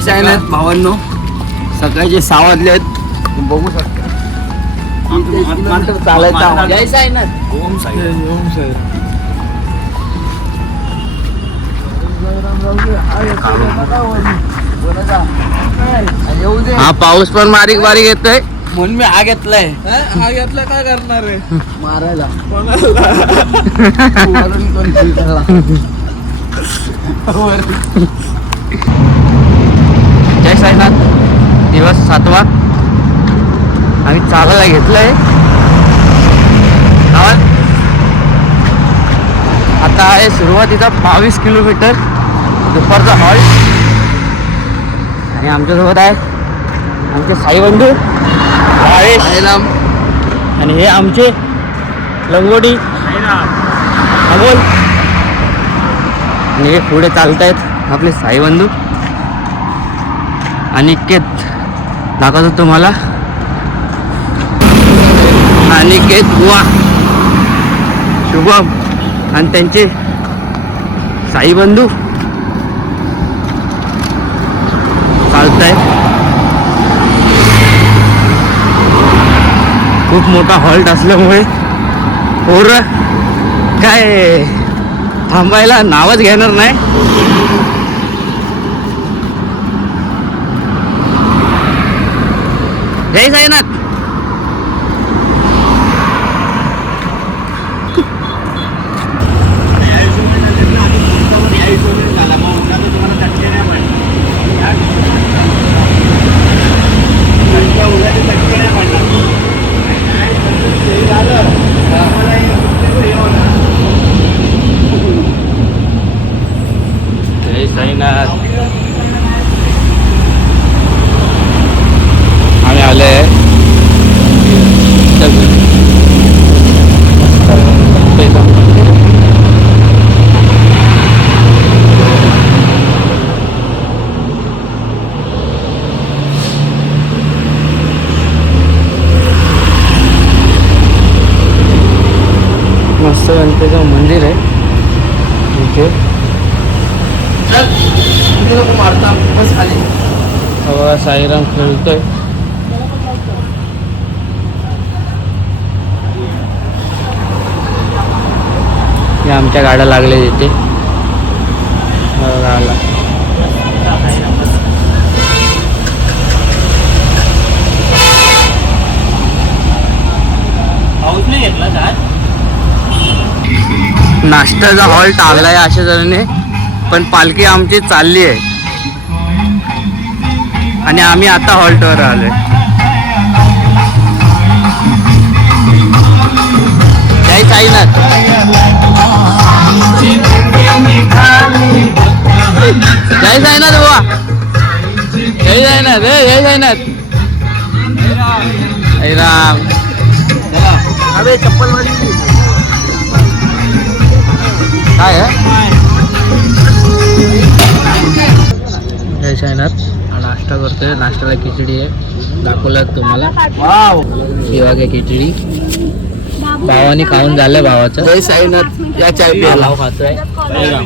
जय साईनाथ भावांनो, सकाळचे 6 वाजले आहेत. तुम्ही बघू शकता चालायचं. जय साईनाथ. ओम साई. ओम साई. हा पाऊस पण बारीक बारीक येतोय म्हणून मी हा घेतलाय. हा घेतला काय करणार आहे? मारायला. जय साईनाथ. दिवस 7वा. आम्ही चालायला घेतलंय. आता आहे सुरुवातीचा 22 किलोमीटर दुपारचा हॉल्ट. आणि आमच्यासोबत आहे आमचे साईबंधू साईराम. आणि हे आमचे लंगोटी अमोल. आणि हे पुढे चालतायत आपले साईबंधू. अनिकेत दाखवतो तुम्हाला. अनिकेत बुवा, शुभम आणि त्यांचे साईबंधू चालताय. खूप मोठा हॉल्ट असल्यामुळे पोरं काय थांबायला नावच घेणार नाही. जय साईनाथ. जय साईनाथ. आम्ही आले मस्त गणपतीचं मंदिर आहे इथे. मारता बस खाली. हवा साईराम खेळतोय. हे आमच्या गाड्या लागल्या तिथे. पाऊस नाही घेतला का? नाश्त्याचा हॉल्ट आलाय अशा तऱ्हेने. पण पालखी आमची चालली आहे आणि आम्ही आता हॉल्टवर आलोय. जय साईनाथ. जय साईनाथ बाबा. जय साईनाथ. जय साईनाथ. जय राम. अरे चप्पल काय आहे? जय साईनाथ. नाश्ता करतोय. नाश्त्याला खिचडी आहे. दाखवलं तुम्हाला. वाव. शिवा काय खिचडी भावाने खाऊन झालं. भावाचं जय साईनाथ. या चाय प्यायला खातोय.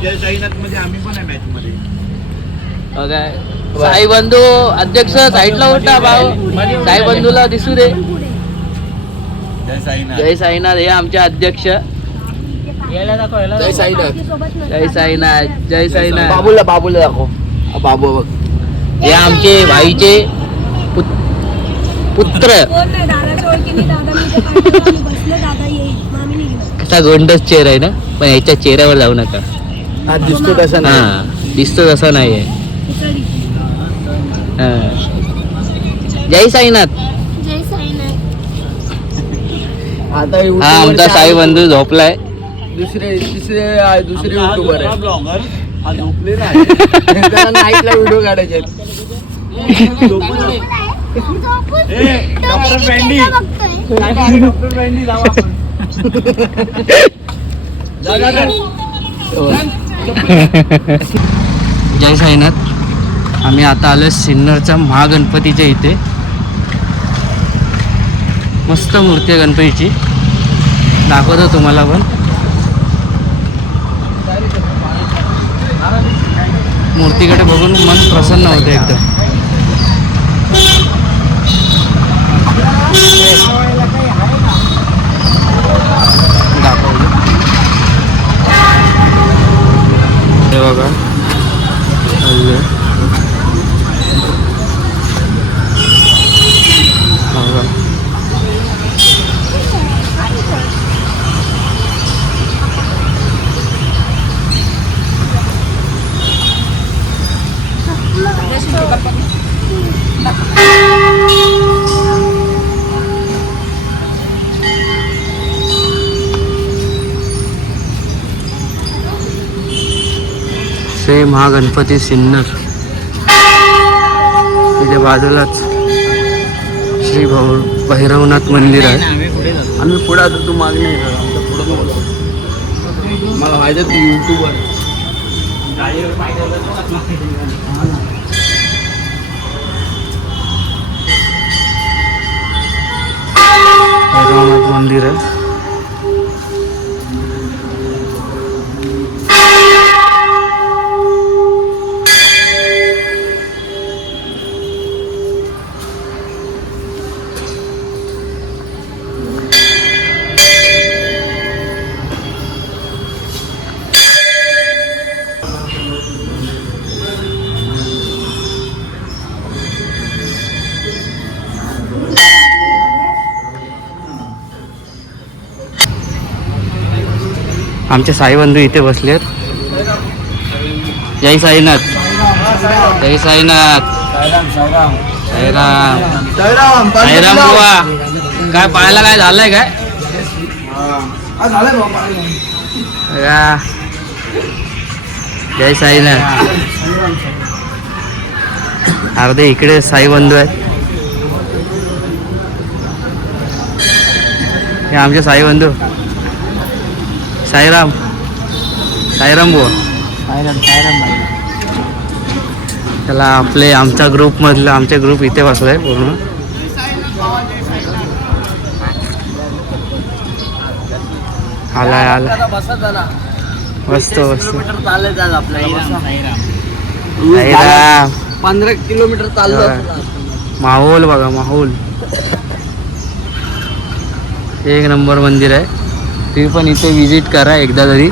जय साईनाथ मध्ये आम्ही पण आहे मॅच मध्ये. साई बंधू अध्यक्ष साईडला उठा. भाऊ साई बंधूला दिसू दे. जय साईनाथ. जय साईनाथ. हे आमचे अध्यक्ष. जय साईनाथ. जय साईनाथ. जय साईनाथ. बाबूला बाबूला दाखव. बाबू बघ. हे आमचे भाईचे पुत्र. कसा गोंडस चेहरा आहे ना. पण याच्या चेहऱ्यावर जाऊ नका. हा दिसतो तसा नाही. हा दिसतो तसा नाही आहे. जय साईनाथ. आता हा आमचा साई बंधू झोपलाय. दुसरे युट्यूबर आहे. ब्लॉगर हा झोपले नाही. त्याला नाईटला व्हिडिओ काढायचे. Doctor bandy. डॉक्टर बँडी जाऊ आपण. जय साईनाथ. आम्ही आता आलो सिन्नरच्या महागणपतीच्या इथे. मस्त मूर्ती आहे गणपतीची. दाखवतो तुम्हाला पण. मूर्तीकडे बघून मन प्रसन्न होते एकदम. दाखवलं हे बघा. श्री महागणपती सिन्नर. तिथे बाजूलाच श्री भैरवनाथ मंदिर आहे. आम्ही पुढे आता तू मागणी मला माहिती आहे तू युट्यूबर. भैरवनाथ मंदिर आहे. आमचे साईबंधू इथे बसलेत. जय साईनाथ. जय साईनाथ. साईराम साईराम बुवा. काय पाहायला काय झालंय काय? जय साईनाथ. अर्धे इकडे साईबंधू आहेत. हे आमचे साईबंधू. साईराम साईराम बुवा. साईराम साईराम भाई. त्याला आमच्या ग्रुपमधलं आमचे ग्रुप इथे बसलाय पूर्ण. आला बसतो बसतो. 15 किलोमीटर चाललं. माहोल बघा माहोल. एक नंबर मंदिर आहे. तुम्ही पण इथे विजिट करा एकदा तरी.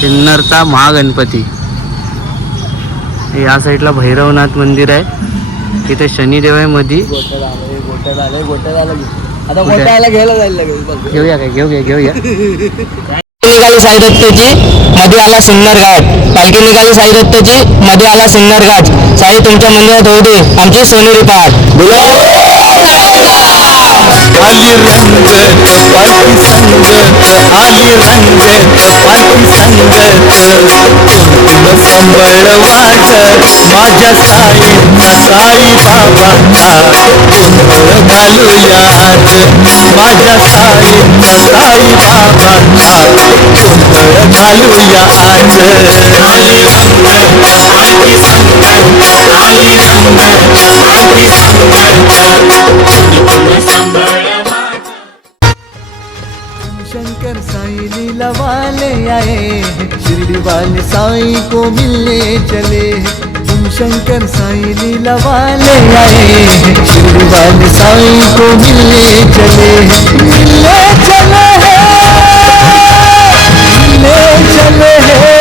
सिन्नरचा महागणपती. या साईडला भैरवनाथ मंदिर आहे. इथे शनिदेव आहे मध्ये. आता गोट्याला घ्यायला जायला घेऊया काय घेऊया. निघाली साई दत्तची, मध्ये आला सिन्नर घाट. पालखी निघाली साई दत्तची, मध्ये आला सिन्नर घाट. साई तुमच्या मंदिरात होऊ दे आमची सोनेरी पहाट. शंकर साई लीला वाले आए, शिरडी वाले साई को मिलने चले। तुम शंकर साई लीला वाले आए, शिरडी वाले साई को मिलने चले। मिलने चले हैं, मिलने चले हैं,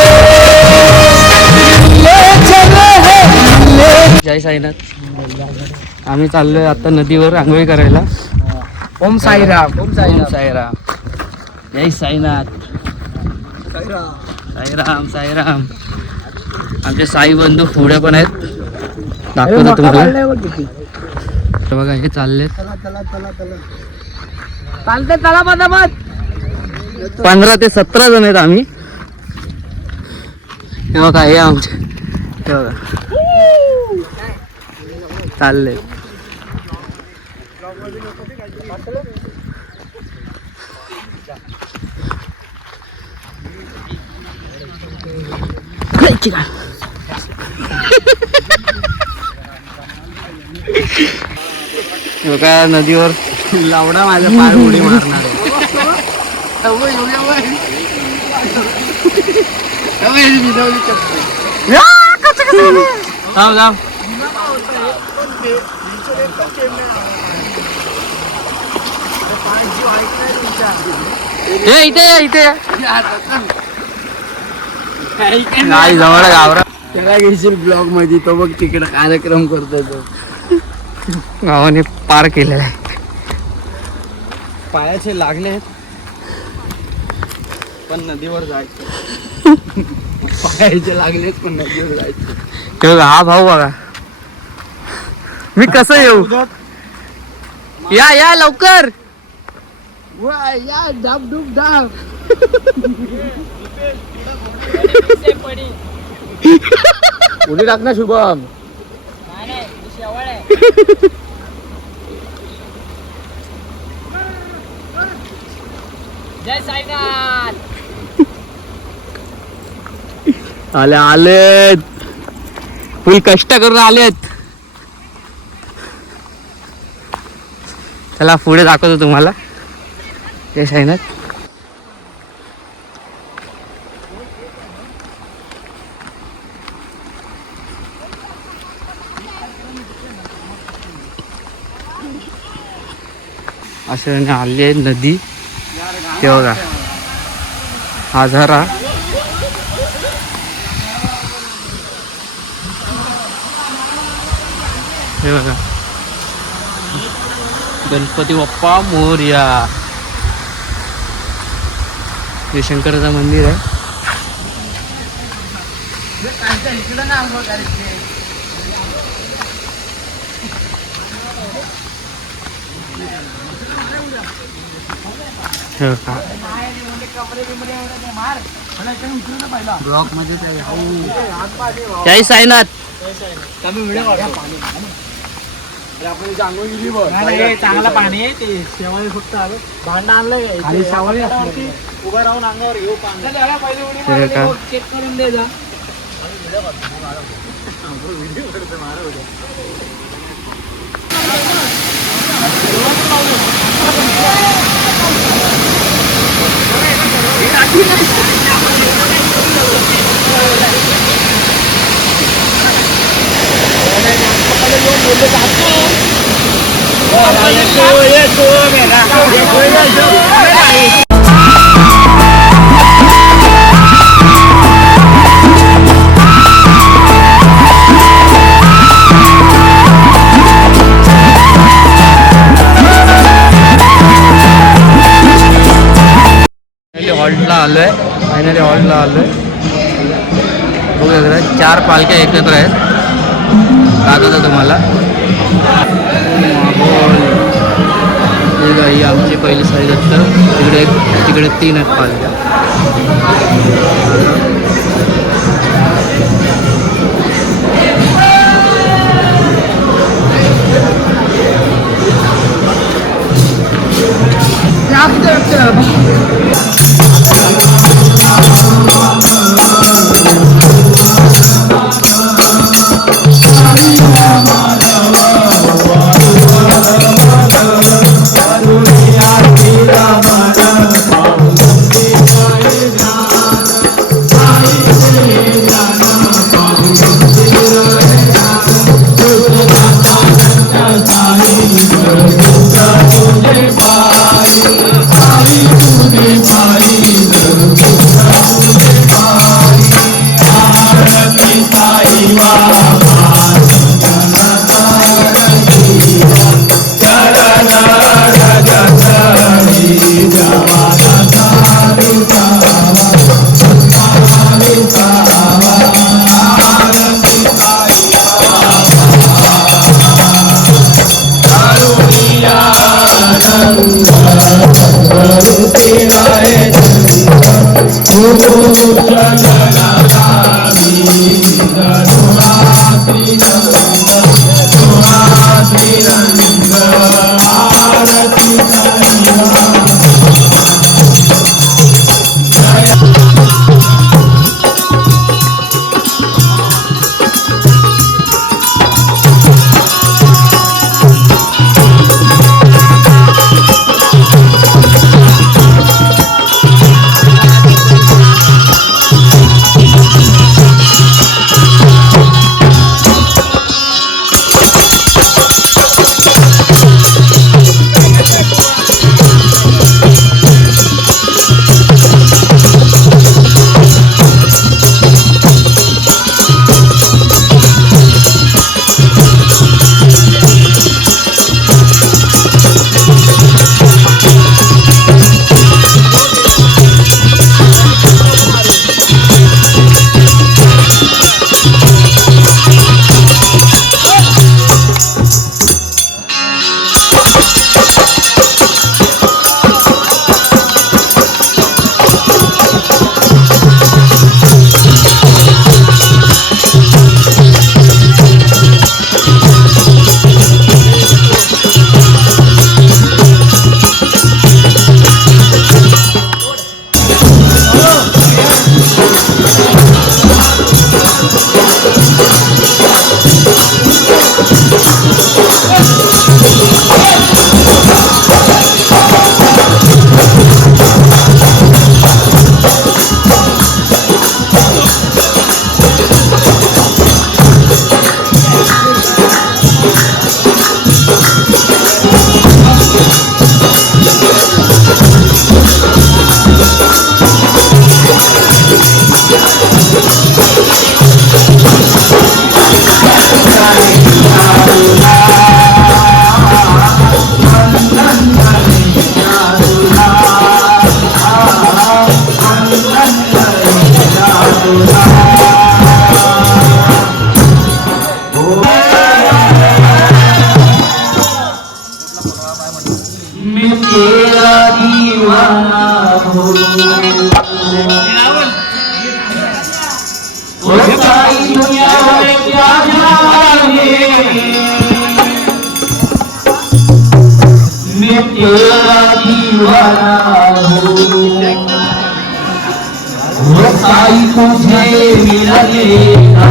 मिलने चले हैं, मिलने। जय साईनाथ. आम्ही चाललोय आता नदीवर आंघोळी करायला. ओम साईराम. ओम साईराम. जय साईनाथ. साईराम साईराम. आमचे साई बंधू पुढे पण आहेत. दाखवतो तुम्हाला. बघा हे चालले 15 ते 17 जण आहेत आम्ही. हे बघा हे आमचे हे बघा चालले. बघा नदीवर लावडा माझ्या पाय उडी मारणार आहे. थांब थांब. ए, इथे या, इथे या. नाही जवळ गावरा त्याला घेशील ब्लॉग मध्ये तो बघ तिकडे कार्यक्रम करतोय तो. गावाने पार केलेला आहे. पायाचे लागले पण नदीवर जायचं. पायाचे लागलेत पण नदीवर जायचं. हे बघा, हा भाऊ बघा. मी कसं येऊ? या या लवकर. या डाब डुब डाब. उडी टाक ना शुभम. जय साईनाथ. आलेत फुल कष्ट करून आलेत. चला पुढे दाखवतो तुम्हाला. जय साईनाथ. असं आली आहे नदी. ते बघा हा झरा. हे बघा गणपती बाप्पा मोरया. हे शंकराचं मंदिर आहे. हे बघा. ब्लॉग मध्ये जय साईनाथ. चांगला पाणी आहे ते. शेवाळी फक्त आलं भांडं आणलंय खाली शेवाळी उभं राहून अंगावर घेऊ हे बघा. चेक करून दे जा. फायनली हॉल्टला आलोय. बघू एकदा 4 पालख्या एकत्र आहेत. दाखवतो तुम्हाला. ही आमची पहिली साई दत्त. तिकडे 3 आहेत पालख्या. भाई दीवाना हो ओ साई दुनिया में क्या जाने मैं तेरा दीवाना हूँ वो साई तुझे मिलेगा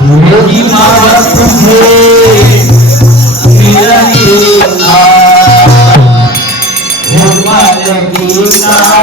मेरी माँ तुझे मिलेगा वो मालकी का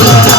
Thank you.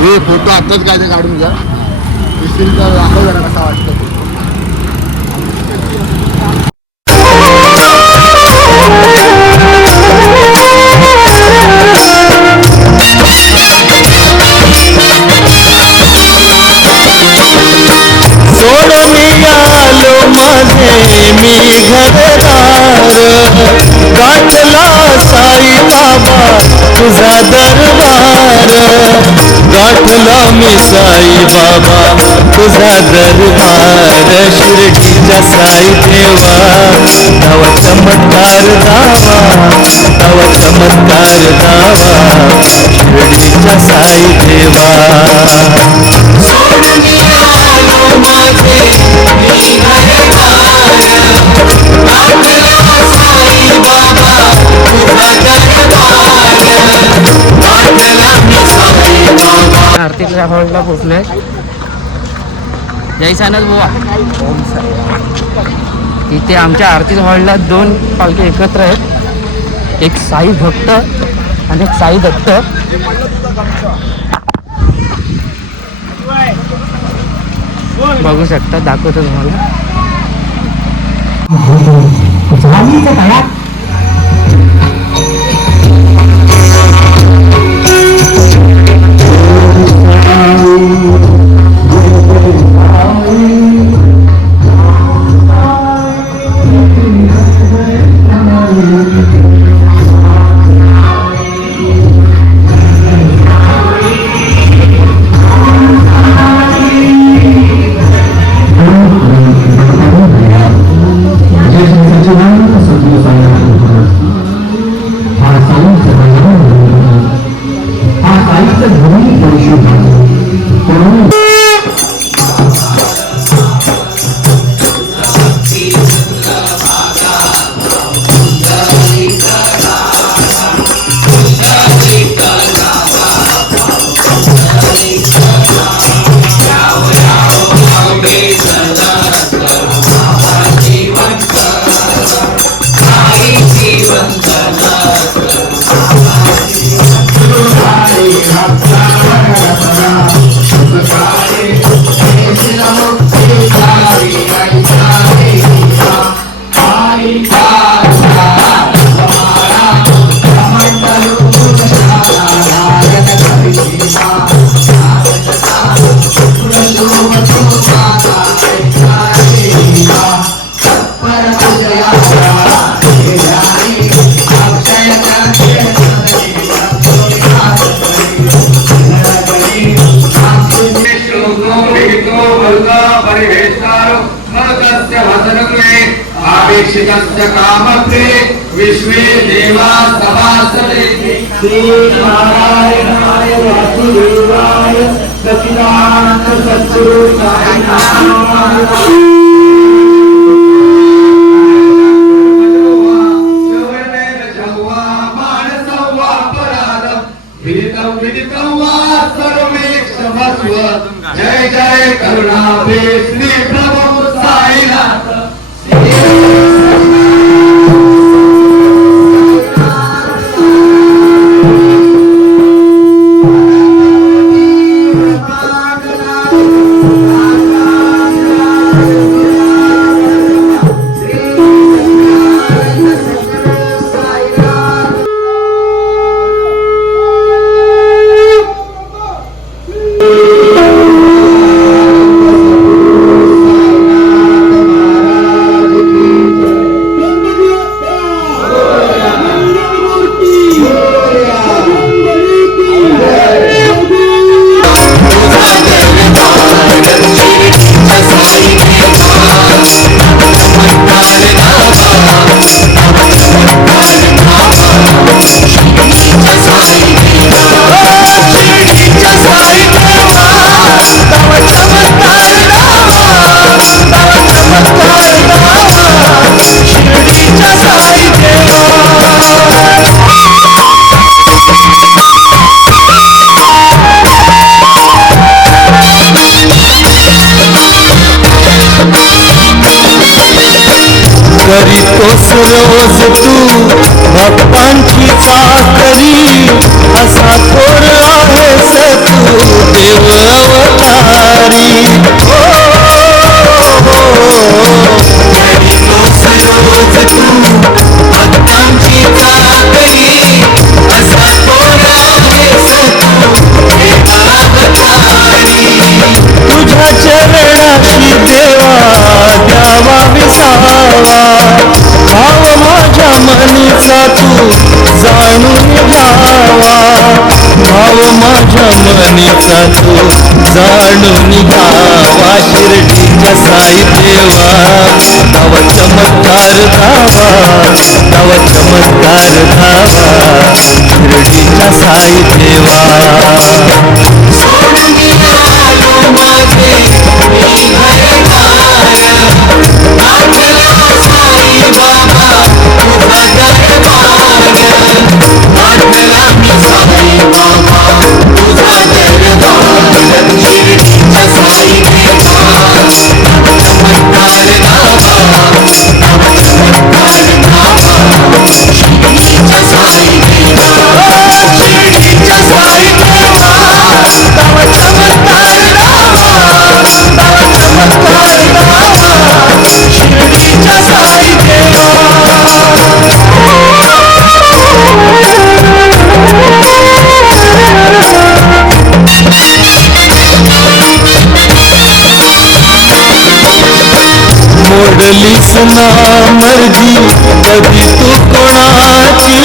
हे फोटो आत्ताच काय ते काढून घ्या दिसतील तर दाखव जरा कसा वाटतं सोडून आलो माझे मी घरदार गाठला साई बाबा तुझा दरबार गाठला मी साई बाबा तुझा दरबार शिर्डीच्या साई देवा तव चमत्कार दावा तव चमत्कार दावा शिर्डीच्या साई देवा आरतीच्या हॉलला पोचलोय. जय सानंद बुवा. इथे आमच्या आरतीच्या हॉलला 2 पालखी एकत्र आहेत. एक साई भक्त आणि एक साई दत्त. बघू शकता, दाखवतो तुम्हाला. Saya अपेक्षितस्य कामत्रे विश्वे देवा सभासदे श्री नारायणाय वासुदेवाय सच्चिदानंद सद्गुरु साईनाथाय जय जय करुणाभे श्री प्रभु साईनाथ करीतोस रोज तू भक्तांची चाकरी असा थोर आहेस तू देव अवतारी करीतोस रोज तू भक्तांची चाकरी असा थोर आहेस तू देव अवतारी तुझ्या चरणाशी देवा द्यावा विसावा भाव माझ्या मनीचा तू जाणून घ्यावा भाव माझ्या मनीचा तू जाणून घ्यावा शिर्डीच्या साई देवा तव चमत्कार धावा तव चमत्कार धावा शिर्डीच्या साई देवा सोडून आलो माझे मी घरदार आठला साई बाबा तुझा दरबार आठला मी साई बाबा तुझा दरबार शिर्डीच्या साई देवा तव चमत्कार धावा तव चमत्कार धावा शिर्डीच्या साई देवा शिर्डीच्या साई देवा तव चमत्कार धावा तव चमत्कार धावा शिर्डीच्या साई देवा मोडलीस ना मर्जी कधी तू कोणाची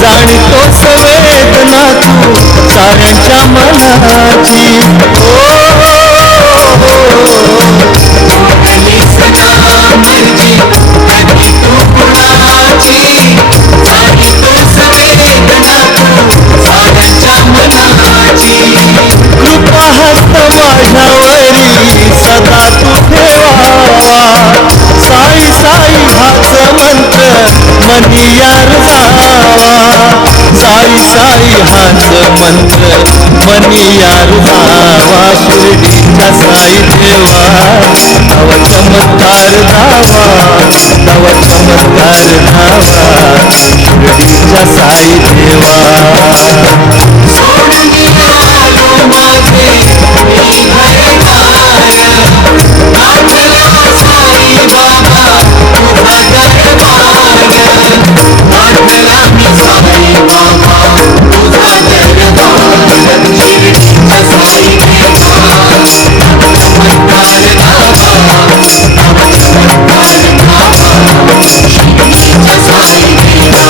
जाणतो संवेदना तू साऱ्यांच्या मनाची मोडलीस ना मर्जी कधी तू कोणाची जाणतो संवेदना तू साऱ्यांच्या मनाची कृपा हस्त माझ्यावरी सदा तू ठेवावा साई साई हाच मंत्र मनी यार जावा साई साई हाच मंत्र मनी यार जावा शिर्डीच्या साई देवा तव चमत्कार धावा तव चमत्कार धावा शिर्डीच्या साई देवा सोडून आलो माझे मी घरदार आठला साई बाबा तुझा दरबार आठला मी साई बाबा तुझा दरबार शिर्डीच्या साई देवा तव चमत्कार धावा तव चमत्कार धावा शिर्डीच्या साई देवा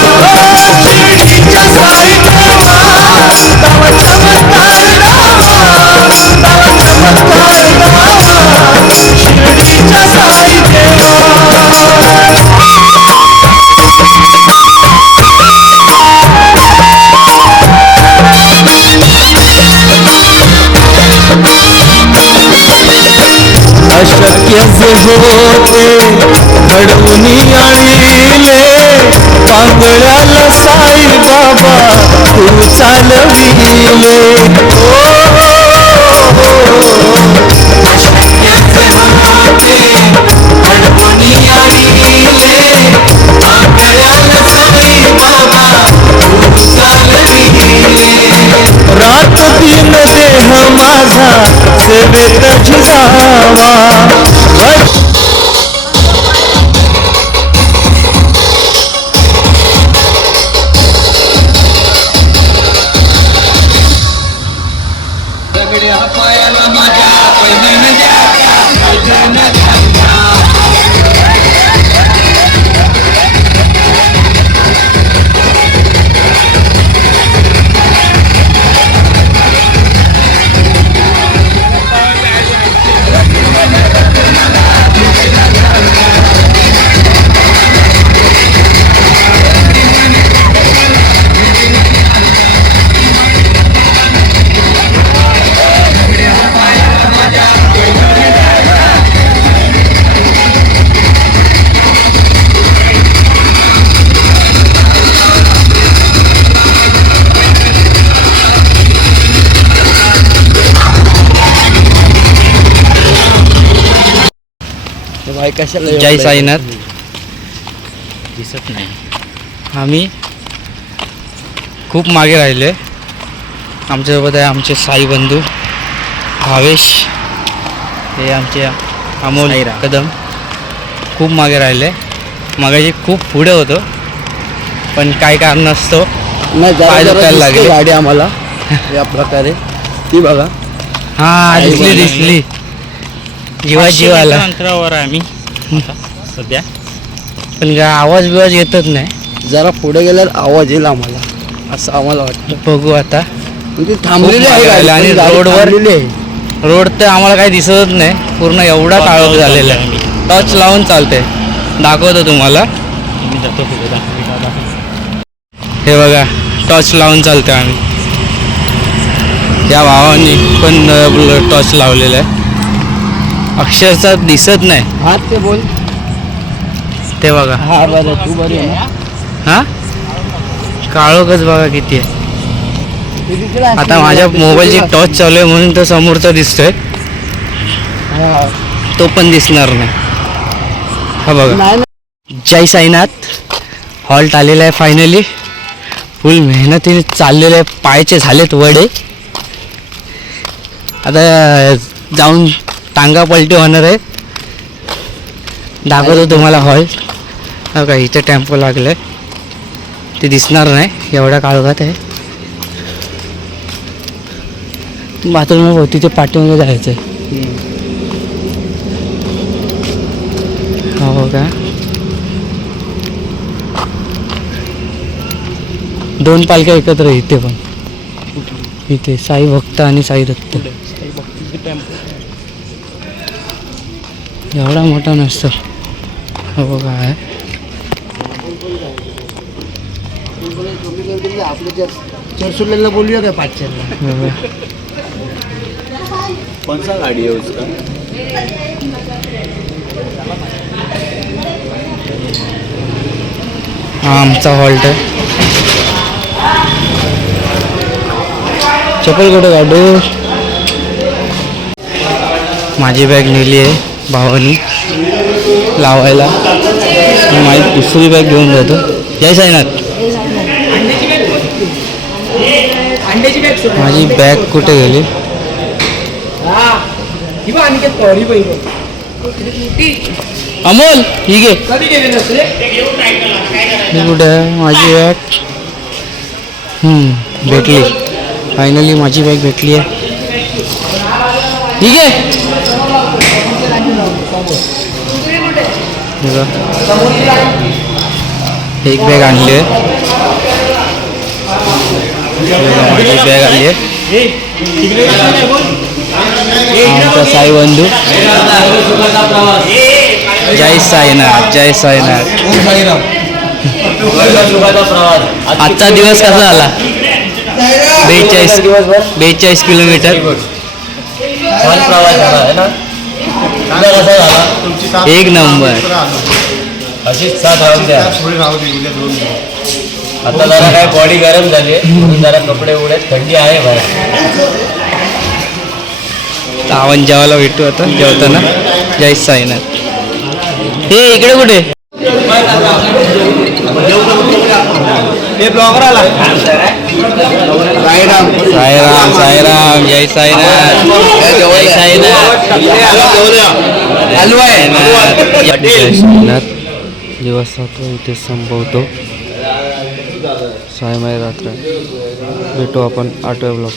शिर्डीच्या साई देवा तव जे होते घडवून आणिले पांगळ्याला साई बाबा तू चालविले रात दिन देह माझा सेवेत झिजावा जय साईनाथ. दिसत नाही. आम्ही खूप मागे राहिले. आमच्यासोबत आहे आमचे साई बंधू भावेश, हे आमचे अमोल कदम. खूप मागे राहिले. मागाशी खूप पुढे होतो, पण काय कारण असतो पाय दुखायला लागले. गाडी आम्हाला या प्रकारे ती बघा. हा दिसली जीव आला. अंतरावर आहे आम्ही सध्या, पण काय आवाज बिवाज येतच नाही. जरा पुढे गेल्यावर आवाज येईल आम्हाला, असं आम्हाला वाटतं. बघू आता. ती थांबलेली आहे गाडी, आणि गाडी रोडवर थांबलेली आहे. रोड तर आम्हाला काही दिसतच नाही. पूर्ण एवढा काळोख झालेला आहे. टॉर्च लावून चालते. दाखवतो तुम्हाला. मी जातो पुढे हे बघा, टॉर्च लावून चालतोय आम्ही. या भावानी पण टॉर्च लावलेला आहे. अक्षरशः दिसत नाही. हात ते बोल. ते बघा. हा बरं, तू बरी आहे. हा काळोखच बघा किती आहे. आता माझ्या मोबाईलची टॉर्च चालू आहे म्हणून तो समोरचा दिसतोय. तो पण दिसणार नाही. हा बघा. जय साईनाथ. हॉल्ट आलेला आहे फायनली. फुल मेहनतीने चाललेलं आहे. पायाचे झालेत वडे. आता जाऊन टांगा पलटी होणार आहे. दाखवतो तुम्हाला हॉल्ट. बघा इथे टेम्पो लागलाय. ते दिसणार नाही एवढ्या काळोखात आहे. बाथरूम हो तिथे पाठीमध्ये जायचं आहे. हो का. दोन पालख्या एकत्र आहे इथे पण. इथे साई भक्त आणि साई दत्त. एवढा मोठा नसतो. हो बघा आहे. आपल्या चरसुलेला बोलूया काय 500 कोणसा गाडी आहे उसका? हा आमचा हॉल्ट आहे. चप्पल कुठे काढू. माझी बॅग नेली आहे भावानी लावायला. मी माझी दुसरी बॅग घेऊन जातो. जय साईनाथ. माझी बॅग कुठे गेली. अमोल ही घे. ही कुठे आहे माझी बॅग. भेटली फायनली. माझी बॅग भेटली आहे. ठीक आहे. एक बॅग आणली आहे. माझी बॅग आली आहे. आमचा साई बंधू. जय साईनाथ. जय साईनाथ. आजचा दिवस कसा झाला. 42 किलोमीटर प्रवास झाला आहे ना. तुझा कसा झाला? तुमची साथ एक नंबर. मित्र आलो. अशीच साथ राहून द्या. त्यात थोडी राहू दे उद्या 2 दिवस. आता जरा काय बॉडी गरम झाली आहे, म्हणून जरा कपडे उघडे, थंडी आहे बाहेर. तर आपण जेवायला भेटू आता जेवताना. जय साईनाथ. हे इकडे कुठे हे ब्लॉगर आला. साईराम. साईराम साईराम जय साईनाथ जय साईनाथ जय साईनाथ. दिवस 7 इथे संपवतो. सायमाई रात्र भेटू आपण 8व्या ब्लॉक.